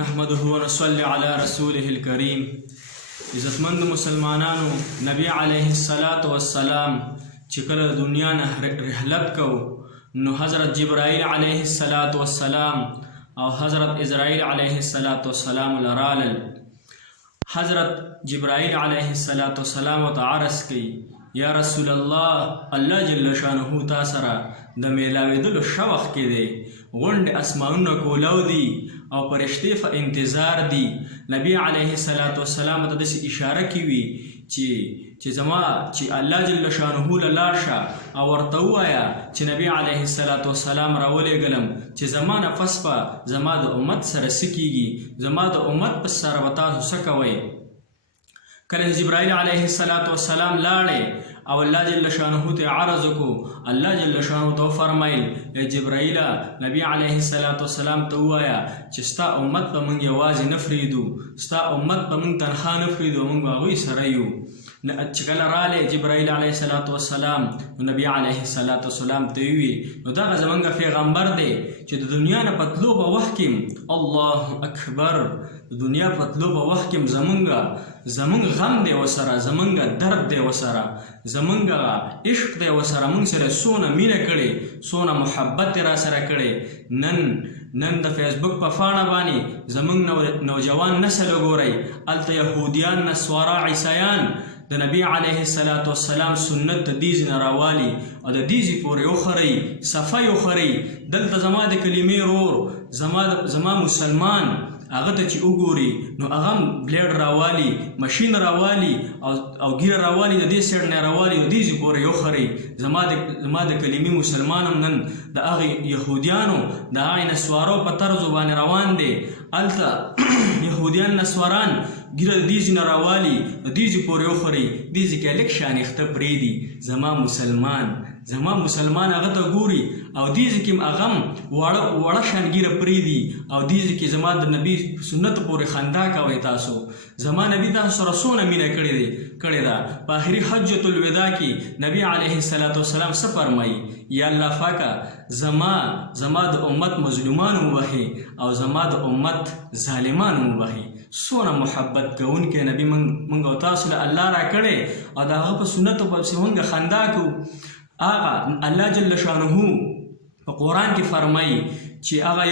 نحمده ونصلي على رسوله الكريم. عزتمند مسلمانانو، نبی علیه الصلاة والسلام چې کله د دنیا نه رحلت کو نو حضرت جبرائیل علیه الصلاة والسلام او حضرت اسرائیل علیه الصلاة والسلام لرالل. حضرت جبرائیل علیه الصلاة والسلام ته عرض کوي، یا رسول الله جل شانه تا سره د میلاویدلو شوق کې دی، غونډې اسمانونه کولاو دي او فرشتې په انتظار دي. نبی علیه الصلاة والسلام ته داسې اشاره کوي چې الله جل شانه له لاړ شه او ورته ووایه چې نبی علیه الصلاة والسلام راولېږلم چې زما نه پس به زما د امت سره څه کېږي، زما د امت پس سره به تاسو څه کوئ. کله جبرائیل علیه الصلاة والسلام لاړې او الله جل شانه ته عرض وکړو، الله جل شانه ته وفرمایل ای جبرائیل نبی علیه الصلاة والسلام ته ووایه چې ستا امت به موږ یوازې نه فریدو، ستا امت به موږ تنها نه فریدو، موږ به هغوی سره یو. چې کله رالی جبرائیل علیه الصلاة والسلام نو نبی علیه الصلاة والسلام ته وویل نو دغه زموږ پیغمبر دی چې د دنیا نه په تلو په وخت کې الله اکبر، د دنیا په تلو په وخت کې زمونږ غم دی ورسره، زمونږ درد دی ورسره، زمونږ عشق دی ورسره، موږ سره څونه مینه کړې، څونه محبت را سره کړې. نن د فیسبوک په پاڼه باندې زمونږ نوجوان نسل وګورئ، هلته یهودیان، نصوارا، عیسیان د نبی علیه الصلاة والسلام سنت د دیز نه راوالي او د دیزې پورې وخورئ، صفه یې وخورئ. دلته زما د کلمې رور، زما مسلمان هغه ته چې وګوري نو هغه هم بلیډ راوالي، مشین راوالي او ګیره راوالي، د دې سیډ نه راوالي او دیزې پورې وخورئ. زما د کلمې مسلمان هم نن د هغې یهودیانو د هغې نسوارو په طرزو باندې روان دی. هلته یهودیان نسواران ګیره د دیزې نه راوالي، د دیزې پورې وخورئ، دیزې کې لږ شانښته پرېږدي. زما مسلمان هغه ته ګوري او دیزې کې هغه هم وړه شان ګیره پرېږدي او دیزې کې زما د نبي سنت پورې خندا کوئ. تاسو زما نبي تاسو سره څونه مینه کړې ده. په آخري حجة الوداع کې نبی علیه الصلاة والسلام څه فرمایي؟ یا الله پاکه زما د امت مظلومان ووهې او زما د امت ظالمان ووهې. څونه محبت کوونکی نبی موږ او تاسو له الله را کړی او د هغه په سنتو پسې موږ خندا کوو. هغه الله جل شانه په قرآن کې فرمایي چې هغه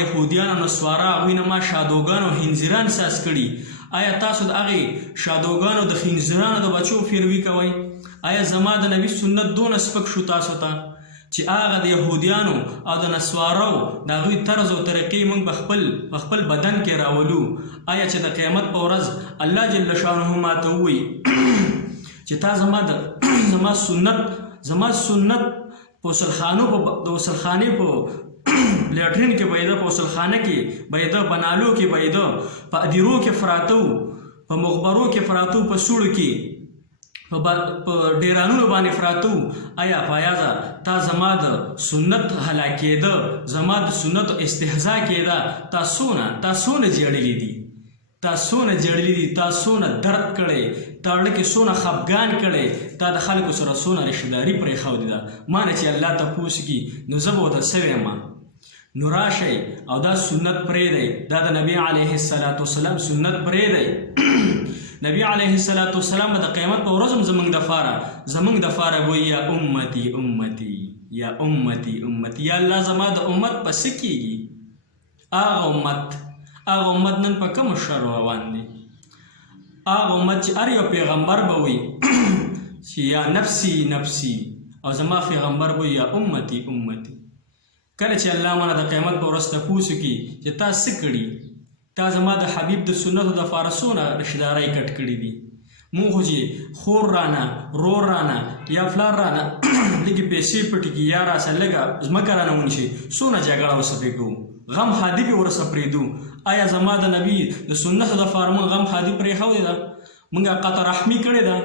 یهودیان او نصوارا هغوی نه ما شادوګان او خنزیران ساز کړي. آیا تاسو د هغې شادوګانو د خنزیرانو د بچو پیروي کوئ؟ آیا زما د نبي سنت دونه سپک شو تاسو ته چې هغه د یهودیانو او د نصوارو د هغوی طرز او طریقې موږ په خپل بدن کې راولو؟ آیا چې د قیامت په ورځ الله جل شانه ما ته ووایي چې تا زما سنت په غسلخانې په لیټرین کې به یې ده، په غسلخانه کې به یې ده، په نالو کې به یې ده، په ادیرو کې فراتو، په مقبرو کې فراتو، په سوړو کې په ډیرانونو باندې فراتو. آیا پایازه تا زما د سنت هلاکېده، زما د سنت استهزا کېده، تا څونه جړلي دي، تا څونه درد کړی، تا زړه کې څونه خفګان کړی، تا د خلکو سره څونه رشتهداري پرېښودې ده. ما نه چې الله تپوس کړي نو زه به ورته څه وایم؟ نو راشئ او دا سنت پرېږدئ، دا د نبی علیه الصلاة والسلام سنت پرېږدئ. نبی علیه الصلاة والسلام به د قیامت په ورځ هم زموږ دپاره وایي یا امتي امتي، یا امتي امتي، یا الله زما د امت په څه کېږي؟ هغه امت نن په کومه شر روان دی؟ هغه امت چې هر یو پیغمبر به وایي چې یا نفسي نفسي او زما پیغمبر وایي یا امتي امتي. کله چې الله مانه د قیامت په ورځ تپوس وکړي چې تا څه کړي، تا زما د حبیب د سنتو دپاره څونه رشتهدارۍ کټ کړي دي. مونږ خو چې خور رانه، رور رانه یا فلان رانه لږې پیسې پټې کړي یا راسه لږه ځمکه رانه ونیسي، څونه جګړه ورسه پرې کوو، غم ښادي پرې ورسه پرېږدو. آیا زما د نبي د سنتو دپاره موږ غم ښادي پرېښودې ده؟ موږ قطع رحمي کړې ده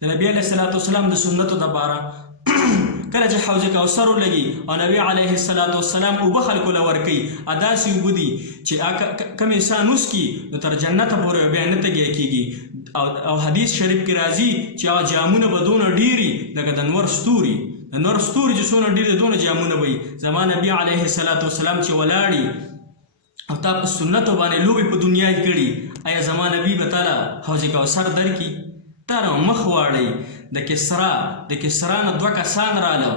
د نبي علیه الصلاة والسلام د سنتو دپاره. کله چې حوض کوثر ولګي او نبی علیه الصلاة والسلام اوبه خلکو له ورکوي، داسې اوبه دي چې کوم انسان وڅکي نو تر جنته پورې بیا نه تږی کېږي. او حدیث شریف کې راځي چې هغه جامونه به دونه ډېري لکه د نور ستوري چې څونه ډېر دونه جامونه به وي. زما نبي علیه الصلاة والسلام چې ولاړي او تا په سنتو باندې لوبې په دنیا کې کړي، آیا زما نبي به تعالی حوض کوثر درکړي؟ تا نه مخ واړئ. د کسرا نه 2 کسان راله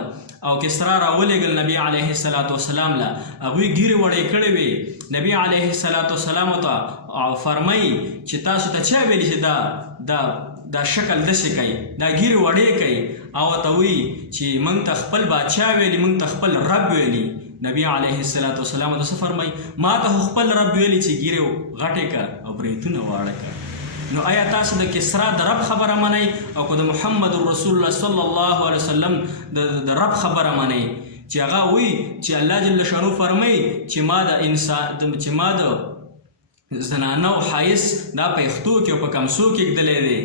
او کسرا راولېږل نبي علیه السلام له، هغوی ګیرې وړې کړې وې. نبي علیه السلام ته فرمایي چې تاسو ته چا ویلي چې دا شکل داسې کوي، دا ګیرې وړې کوي؟ او ورته وایي چې موږ ته خپل بادشاه ویلي، موږ ته خپل رب ویلي. نبي علیه السلام ته څه فرمایي؟ ما ته خپل رب ویلي چې ګیرې غټې کړه او بریتونه واړه کړه. نو آیا تاسو د کسرا د رب خبره منئ او که د محمد رسول الله صلی الله علیه وسلم د رب خبره منئ چې هغه وایي چې الله جل شانو فرمایي چې ما د زنانه او حایس دا په اختو کې او په کمسو کې ږدلی دی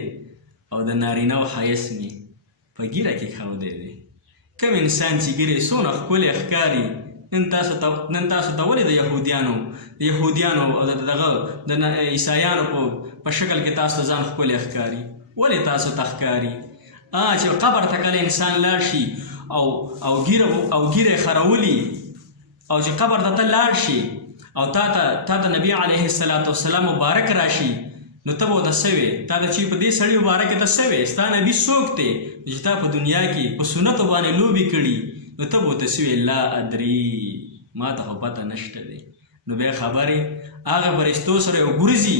او د نارینه او حایس مې په ګیره کې ښودی دی. کوم انسان چې ګیرې څونه ښکلی ښکاري، نن تاسو ته ولې د یهودیانو او د عیسایانو په شکل کې تاسو ته ځان ښکلی ښکاري؟ ولې تاسو ته ښکاري؟ چې قبر ته کله انسان لاړ شي او ګیره خرولي، او چې قبر ته لاړ شي او تا ته نبی علیه السلام مبارک راشي، نو ته به ورته څه وې؟ تا ته چې په دې سړي مبارک ته څه وې؟ ستا نبي څوک دی چې تا په دنیا کې په سنتو باندې لوبې کړي؟ نو ته به ورته څه وې؟ لا ادري، ما ته خو پته نشته دی. نو بیا خبرې هغه فرشتو سره یو ګرځي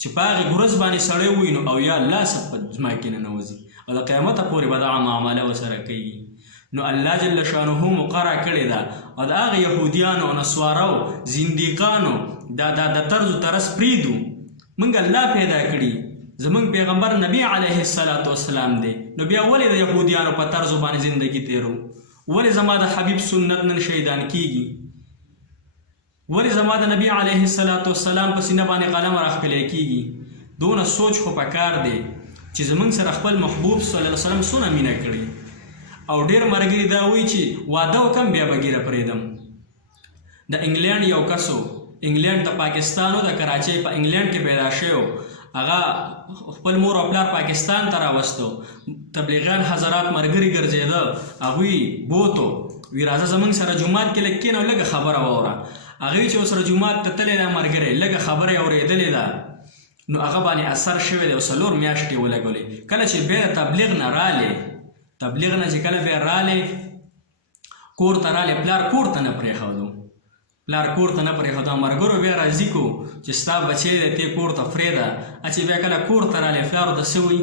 چې په هغې ګرز باندې سړی ووینو او یا الله څه په ځمکه کې ننوځي او د قیامته پورې به دغه معامله ورسره کوي. نو الله جل شانه مقرره کړې ده او د هغه یهودیانو او نسوارو زندیقانو د طرز و طرز پریدو. موږ الله پیدا کړي، زموږ پیغمبر نبی علیه السلام دی، نو بیا ولې د یهودیانو په طرز باندې زندگی تیرو؟ ولې زما د حبیب سنت نن شهیدان کیږي؟ ولې زما د نبی علیه السلام په سینه باندې قلم راښکلی کیږي؟ دونه سوچ خو پکار دی چې زموږ سره خپل محبوب صلی الله علیه وسلم څونه مینه کړي. او ډېر ملګري دا وایي چې واده وکړم بیا به ګیره پرېږدم. د انګلینډ یو کس و، انګلینډ د پاکستان و، د کراچۍ په انګلینډ کې پیدا شوی، هغه خپل مور او پلار پاکستان ته راوستو. تبلیغیان حضرات ملګري ګرځېده، هغوی بوتو وی راځه زموږ سره جومات کې لږ کښېنه او لږه خبره واوره. هغوی چې ورسره جومات ته تللی دی ملګری، لږه خبره یې اورېدلې ده، نو هغه باندې اثر شوی دی او 4 میاشتې ولګولې. کله چې بیا د تبلیغ نه چې کله بیا رالې کور ته رالې، پلار کور ته نه پرېښودو، ملګرو بیا راضي کو چې ستا بچی دی ته کور ته پرېږده. چې بیا کله کور ته رالې پلار ورته څه وایي؟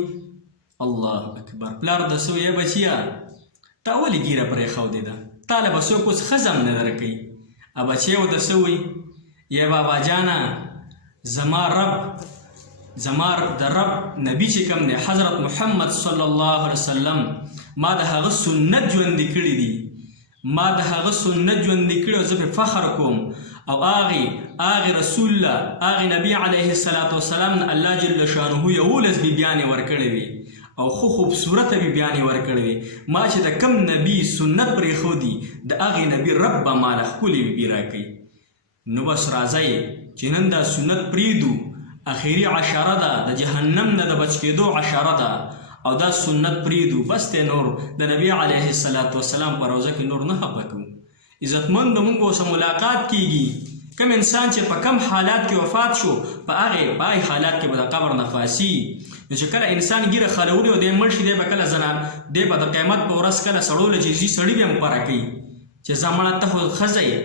الله اکبر. پلار ورته څه وایي؟ بچیه تا ولې ګیره پرېښودې ده؟ تا له به څوک اوس ښځه هم نه درکوي. بچی ورته څه وایي؟ یا بابا جانه زما د رب نبی چې کوم دی حضرت محمد صلی الله علیه وسلم، ما د هغه سنت ژوندي کړي دي، او زه پرې فخر کوم. او هغې رسول الله، هغې نبی علیه السلام نه الله جل شانه 11 بیبیانې ورکړې وي او خو خوبصورته بیبیانې ورکړې وي. ما چې د کم نبی سنت پرېښودي، د هغې نبی رب به ماله ښکلې بیبي راکوي. نو بس راځئ چې نن دا سنت پرېږدو، اخیری عشره ده، د جهنم نه د بچ کېدو عشره ده، او دا سنت پرېږدو. بس دی نور د نبی علیه السلام په روضه کې نور نه خفه کوو. عزتمند موږ به ورسره ملاقات کیږي. کوم انسان چې په کم حالات کې وفات شو، په هغې حالات کې به د قبر نه فاسي. نو چې کله انسان ګیره خلولي او دی مړ شي، دی به کله دی به د قیامت په ورځ کله سړو له جزي سړي به هم پره کوي چې زمانه ته خو ښځه یې،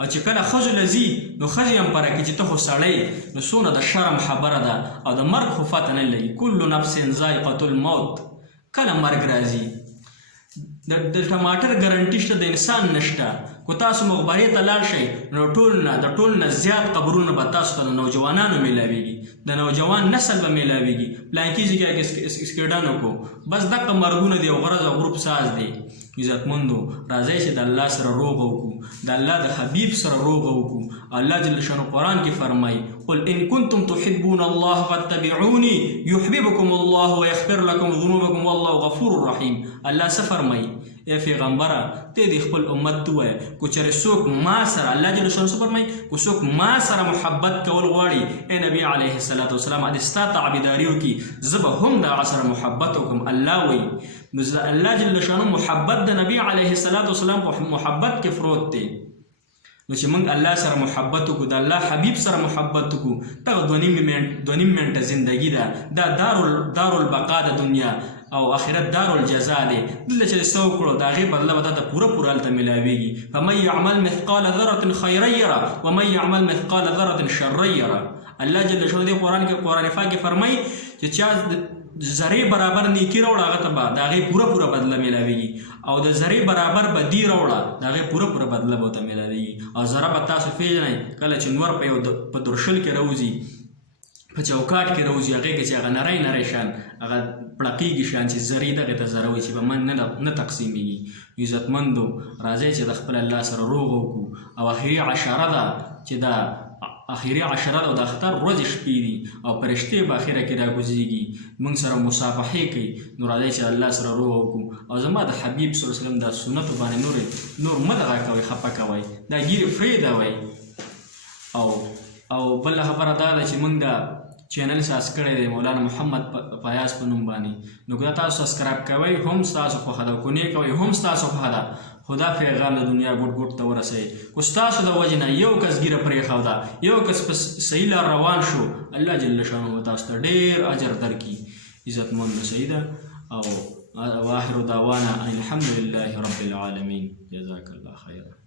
او چې کله ښځو له ځي نو ښځې هم پره کوي چې ته خو سړی. نو څونه د شرم خبره ده او د مرګ خو فتح نه لري. کل نفس ذائقة الموت، کله مرګ راځي. د ټماټر ګارنټي شته، د انسان نشته. کو تاسو مقبرې ته لاړ شئ نو د ټول نه زیات قبرونه به تاسو ته د نوجوانانو میلاویږي، د نوجوان نسل به میلاویږي. پلانکي ځای کې سکیډان وکړو، بس دغه مرګونه دی او غرض او ګروپ ساز دی. عزتمندو راځئ چې د الله سره روغه وکړو، د الله د حبیب سره روغه وکړو. الله جل شانه قرآن کې فرمایي قل ان کنتم تحبون الله فاتبعوني يحببكم الله ويغفر لكم ذنوبكم والله غفور رحيم. الله څه فرمایي؟ ای پیغمبره ته د خپل امت ته وایه کو چېرې څوک ما سره، الله جل شانه څه فرمایي؟ کو څوک ما سره محبت کول غواړي، ای نبي علیه السلام د ستا تابعداري وکړي، زه به هم د هغه سره محبت وکړم. الله وایي نو الله جل شانه محبت د نبی علیه السلام په محبت کې فروت دی. نو چې موږ الله سره محبت وکړو د الله حبیب سره محبت وکړو دغه 2.5 منټه زندگی ده دا دارالبقا د دنیا او آخرت دارالجزا دی دلته چې څه وکړو د هغې بدله به تا پوره هلته میلاویږي فمن یعمل مثقال ذرة خیرا یره ومن یعمل مثقال ذرة شرا یره الله جل شانه دی قرآن پاک کې فرمایي چې چا ذرې برابر نیکي راوړه هغه ته به د هغې پوره بدله میلاویږي او د ذرې برابر بدي راوړه د هغې پوره بدله به ورته میلاویږي او ذره به تاسو پېژنئ کله چې نور په درشل کې راوځي په چوکاټ کې راوځي هغې کې چې هغه نری شان هغه پړقېږي شان چې ذرې دغې ته ذره وایي چې به من نه تقسیمېږي عزتمندو راځئ چې د خپل الله سره روغ وکړو او اخري عشره ده چې دا اخري عشره ده او د اختر ورځې شپې دي او فرشتې به اخره کې راګوزېږي موږ سره مصافحې کوي نو راځئ چې الله سره روغ وکړو او زما د حبیب صلی الله علیه وسلم دا سنتو باندې نور مه دغه کوئ خفه کوئ دا ګیرې پرېږدوئ او بله خبره دا ده چې موږ دا چینل ساس کړی دی مولانا محمد فیاض په نوم باندې نو که تاسو سبسکرایب کوئ هم ستاسو خوښه ده کو نه کوئ هم ستاسو خوښه ده خو دا پیغام د دنیا ګوټ ته ورسوئ کو ستاسو د وجې نه یو کس ګیره پرېښوده یو کس په صحیح لار روان شو الله جل شانه تاسو ته ډېر اجر درکړي عزتمند صحیح ده او واخر دعوانا الحمد لله رب العالمین جزاک الله خیرا